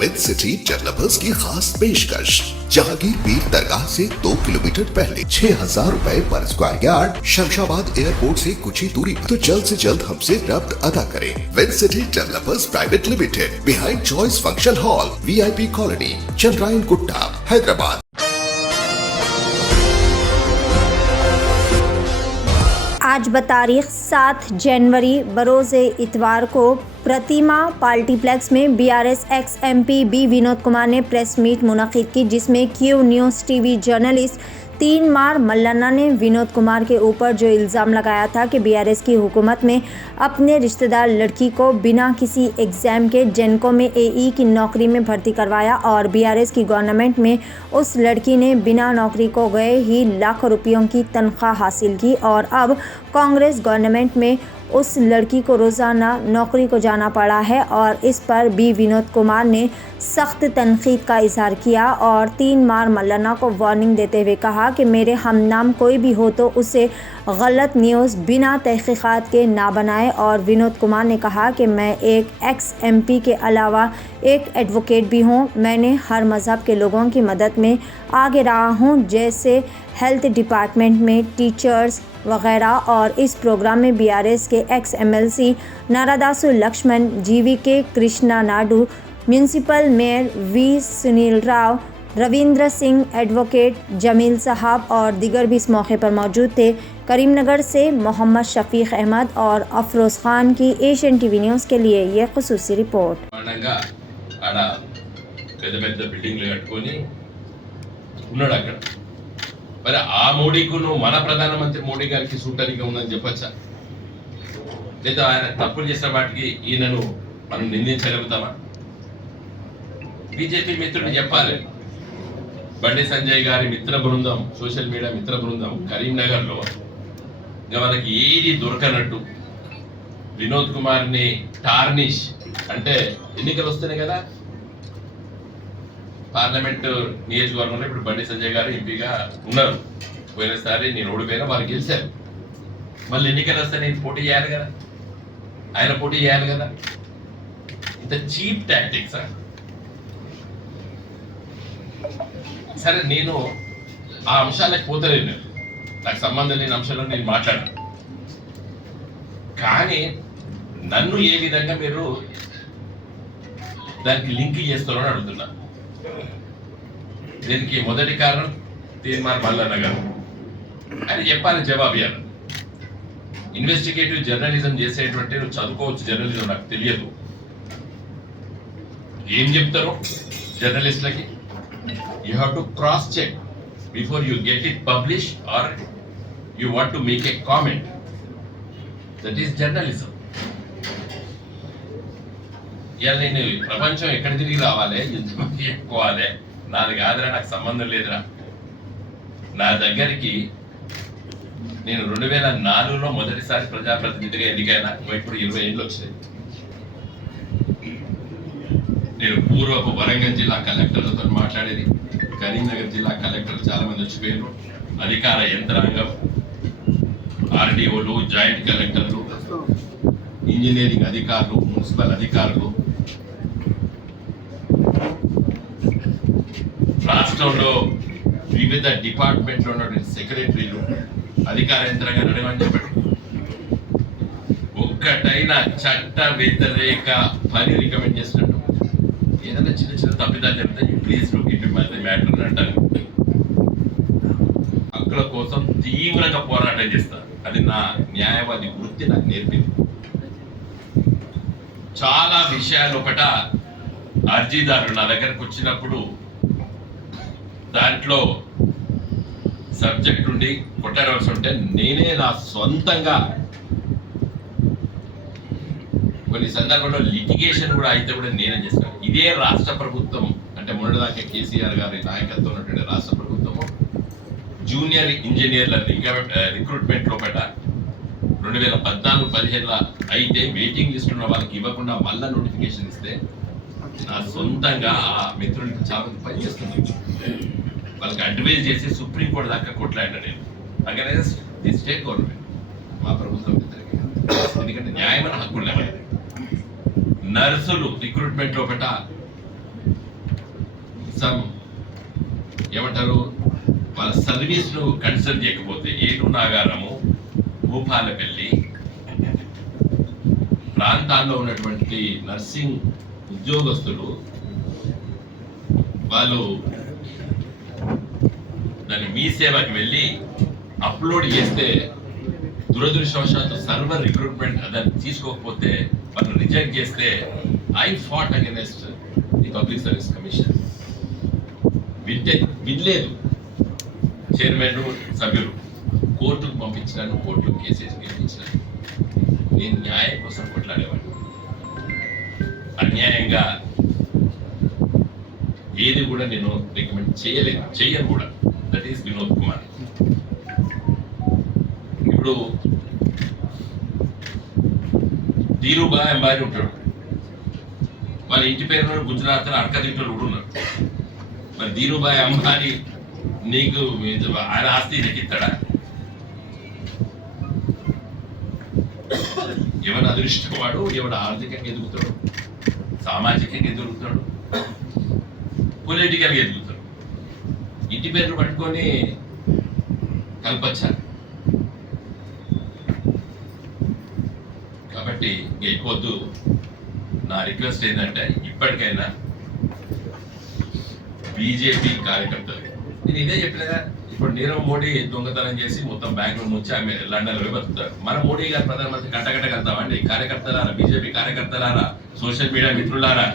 With city developers की खास पेशकश। जहांगीर पीर दरगाह से 2 किलोमीटर पहले 6,000 रुपए पर स्क्वायर यार्ड, शमशाबाद एयरपोर्ट से कुछ ही दूरी पर। तो जल्द से जल्द हमसे रब्त अदा करें। विद city developers private limited, behind choice function hall, VIP colony, Chandrayangutta, Hyderabad. आज बतारीख 7 जनवरी बरोज़े इतवार को प्रतिमा पार्टीप्लेक्स में BRS ex MP B Vinod Kumar ने प्रेस मीट मुनक़िद की, जिसमें Q न्यूज़ TV जर्नलिस्ट 3 मार मल्लाना ने विनोद कुमार के ऊपर जो इल्ज़ाम लगाया था कि BRS की हुकूमत में अपने रिश्तेदार लड़की को बिना किसी एग्ज़ाम के जेनको में AE की नौकरी में भर्ती करवाया और BRS की गवर्नमेंट में उस लड़की ने बिना नौकरी को गए ही लाखों रुपयों की तनख्वाह हासिल की और अब कांग्रेस गवर्नमेंट में उस लड़की को रोज़ाना नौकरी को जाना पड़ा है और इस पर बी विनोद कुमार ने सख्त तनकीद का इजहार किया और 3 मार मल्लाना को वार्निंग देते हुए कहा कि मेरे हमनाम कोई भी हो तो उसे गलत न्यूज़ बिना तहकीकात के ना बनाए। और विनोद कुमार ने कहा कि मैं एक एक्स MP के अलावा एक एडवोकेट भी हूँ। मैंने हर मज़हब के लोगों की मदद में आगे रहा हूँ, जैसे हेल्थ डिपार्टमेंट में टीचर्स वगैरह। और इस प्रोग्राम में BRS के ex MLC Naradasu Laxman, GVK Krishna Naidu, municipal mayor V Sunil Rao, Ravinder Singh, advocate Jameel Sahab और दीगर भी इस मौके पर मौजूद थे। करीमनगर से मोहम्मद शफीक अहमद और अफरोज़ खान की एशियन TV न्यूज़ के लिए ये खुसूसी रिपोर्ट। మరి ఆ మోడీకు మన ప్రధానమంత్రి మోడీ గారికి సూటరిగా ఉందని చెప్పచ్చా? లేదా ఆయన తప్పులు చేసిన వాటికి ఈయనను మనం నిందించగలుగుతామా? బీజేపీ మిత్రుడు చెప్పాలి, బండి సంజయ్ గారి మిత్ర బృందం, సోషల్ మీడియా మిత్ర బృందం కరీంనగర్లో వాళ్ళకి ఏది దొరకనట్టు వినోద్ కుమార్ని టార్నిష్, అంటే ఎన్నికలు వస్తున్నాయి కదా పార్లమెంట్ నియోజకవర్గంలో, ఇప్పుడు బండి సంజయ్ గారు ఎంపీగా ఉన్నారు. పోయినసారి నేను ఓడిపోయినా వాళ్ళు గెలిచారు. మళ్ళీ ఎన్నికలు వస్తే నేను పోటీ చేయాలి కదా, ఆయన పోటీ చేయాలి కదా. ఇంత చీప్ టాక్టిక్స్. సరే, నేను ఆ అంశాలకు పోతలేను, నాకు సంబంధం లేని అంశాల్లో నేను మాట్లాడాను. కానీ నన్ను ఏ విధంగా మీరు దానికి లింక్ చేస్తారో అని అడుగుతున్నా. దీనికి మొదటి కారణం తీర్మార్ మల్లన్న గారు. ఆయన చెప్పాలి, జవాబు ఇవ్వాలి. ఇన్వెస్టిగేటివ్ జర్నలిజం చేసేటువంటి, నువ్వు చదువుకోవచ్చు జర్నలిజం, నాకు తెలియదు ఏం చెప్తారో జర్నలిస్టులకి. You have to cross check before you get it publish or you want to make a comment. That is journalism. ఇవాళ నేను ప్రపంచం ఎక్కడ తిరిగి రావాలి, ఎంతమంది ఎక్కువాలి, నాది కాదురా, నాకు సంబంధం లేదురా. నా దగ్గరికి నేను 2004లో మొదటిసారి ప్రజాప్రతినిధిగా ఎన్నికైనా, ఇప్పుడు 20 ఏళ్ళు వచ్చినాయి. నేను పూర్వపు వరంగల్ జిల్లా కలెక్టర్లతో మాట్లాడేది, కరీంనగర్ జిల్లా కలెక్టర్ చాలా మంది వచ్చిపోయారు, అధికార యంత్రాంగం, RDOలు, జాయింట్ కలెక్టర్లు, ఇంజనీరింగ్ అధికారులు, మున్సిపల్ అధికారులు, రాష్ట్రంలో వివిధ డిపార్ట్మెంట్లో ఉన్నటువంటి సెక్రటరీలు, అధికార యంత్రంగా నడవని చెప్పండి. ఒక్కటైనా చట్ట వ్యతిరేక పని రికమెండ్ చేసినట్టు ఏదైనా చిన్న చిన్న తప్పిదాలు చెప్తే please look it my matter అంటారు. హక్కుల కోసం తీవ్రంగా పోరాటం చేస్తారు. అది నా న్యాయవాది వృత్తి నాకు నేర్పింది. చాలా విషయాలు, ఒకట అర్జీదారులు నా దగ్గరకు వచ్చినప్పుడు దాంట్లో సబ్జెక్ట్ ఉండి కొట్టవలసి ఉంటే నేనే నా సొంతంగా కొన్ని సందర్భంలో లిటిగేషన్ కూడా అయితే కూడా నేనే చేస్తాను. ఇదే రాష్ట్ర ప్రభుత్వం, అంటే మొన్నటిదాకా KCR గారి నాయకత్వం ఉన్నటువంటి రాష్ట్ర ప్రభుత్వము జూనియర్ ఇంజనీర్ల రిక్రూట్మెంట్ లోపల 2014-15 అయితే వెయిటింగ్ లిస్ట్ ఉన్న వాళ్ళకి ఇవ్వకుండా మళ్ళా నోటిఫికేషన్ ఇస్తే నా సొంతంగా ఆ మిత్రుడికి చాలా మంది పనిచేస్తున్నాను. వాళ్ళకి అడ్వైజ్ చేసి సుప్రీంకోర్టు దాకా కొట్లాడినా నేను. అగైన్స్ ది స్టేట్ గవర్నమెంట్, మా ప్రభుత్వం వ్యతిరేకంగా. ఎందుకంటే న్యాయమైన హక్కులు లేవాలి. నర్సులు రిక్రూట్మెంట్ లోపల సమ్ ఏమంటారు వాళ్ళ సర్వీస్ను కన్సిడర్ చేయకపోతే ఏటు నాగారము, భూపాలపల్లి ప్రాంతాల్లో ఉన్నటువంటి నర్సింగ్ ఉద్యోగస్తులు వాళ్ళు దాన్ని మీ సేవకి వెళ్ళి అప్లోడ్ చేస్తే దురదృష్టవశాత్తు సర్వర్ రిక్రూట్మెంట్ దాన్ని తీసుకోకపోతే వాళ్ళు రిజెక్ట్ చేస్తే I fought against the public service commission. వినలేదు చైర్మన్ సభ్యులు, కోర్టుకు పంపించినాను, కోర్టుకు కేసేసి గెలిపించినాను. నేను న్యాయం కోసం కొట్లాడేవాడిని. అన్యాయంగా ఏది కూడా నేను రికమెండ్ చేయను కూడా. That is Vinod Kumar. ఇప్పుడు ధీరుభాయ్ అంబానీ ఉంటాడు, వాళ్ళ ఇంటి పేరు గుజరాత్ అర్కదింటలు కూడా ఉన్నారు. మరి ధీరుభాయ్ అంబానీ నీకు ఆయన ఆస్తి నెక్కిస్తాడా? ఎవరు అదృష్టవాడు, ఎవడు ఆర్థికంగా ఎదుగుతాడు, సామాజికంగా ఎదుగుతాడు, పొలిటికల్గా ఎదుగుతాడు. ఇంటి పేర్లు పట్టుకొని కల్పచ్చారు. కాబట్టి ఎక్కువద్దు. నా రిక్వెస్ట్ ఏంటంటే ఇప్పటికైనా బీజేపీ కార్యకర్తలు, నేను ఇదే చెప్పలేదా, ఇప్పుడు నీరవ్ మోడీ దొంగతనం చేసి మొత్తం బ్యాంకుల నుంచి ఆమె లండన్లో బతుకుతారు. మన మోడీ గారు ప్రధానమంత్రి కట్టగట్టగలుగుతామండి? కార్యకర్తలారా, బీజేపీ కార్యకర్తలారా, సోషల్ మీడియా మిత్రులారా,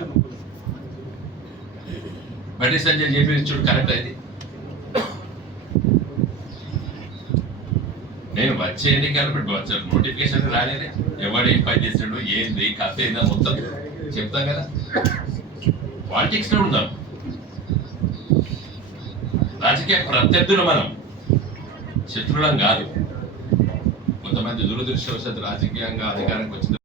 బండి సంజయ్ చేపించుడు కరెక్ట్ అయింది. నేను వచ్చే ఎన్నికలు నోటిఫికేషన్ రాలేదే, ఎవడు ఏం పని చేసాడు, ఏంది కథ ఏందా మొత్తం చెప్తాం కదా. పాలిటిక్స్ లో ఉందాం, రాజకీయ ప్రత్యర్థులు మనం, శత్రువులం కాదు. కొంతమంది దురదృష్టవశాత్తు రాజకీయంగా అధికారానికి వచ్చింది